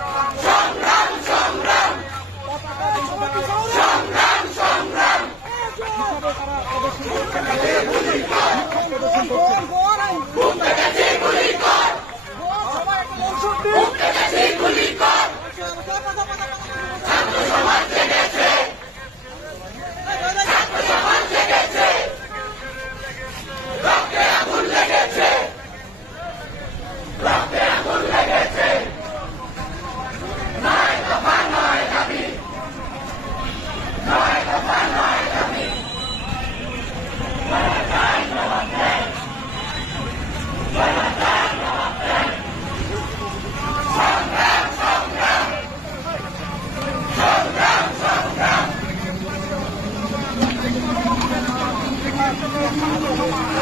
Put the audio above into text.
Oh, 这个什么时候啊？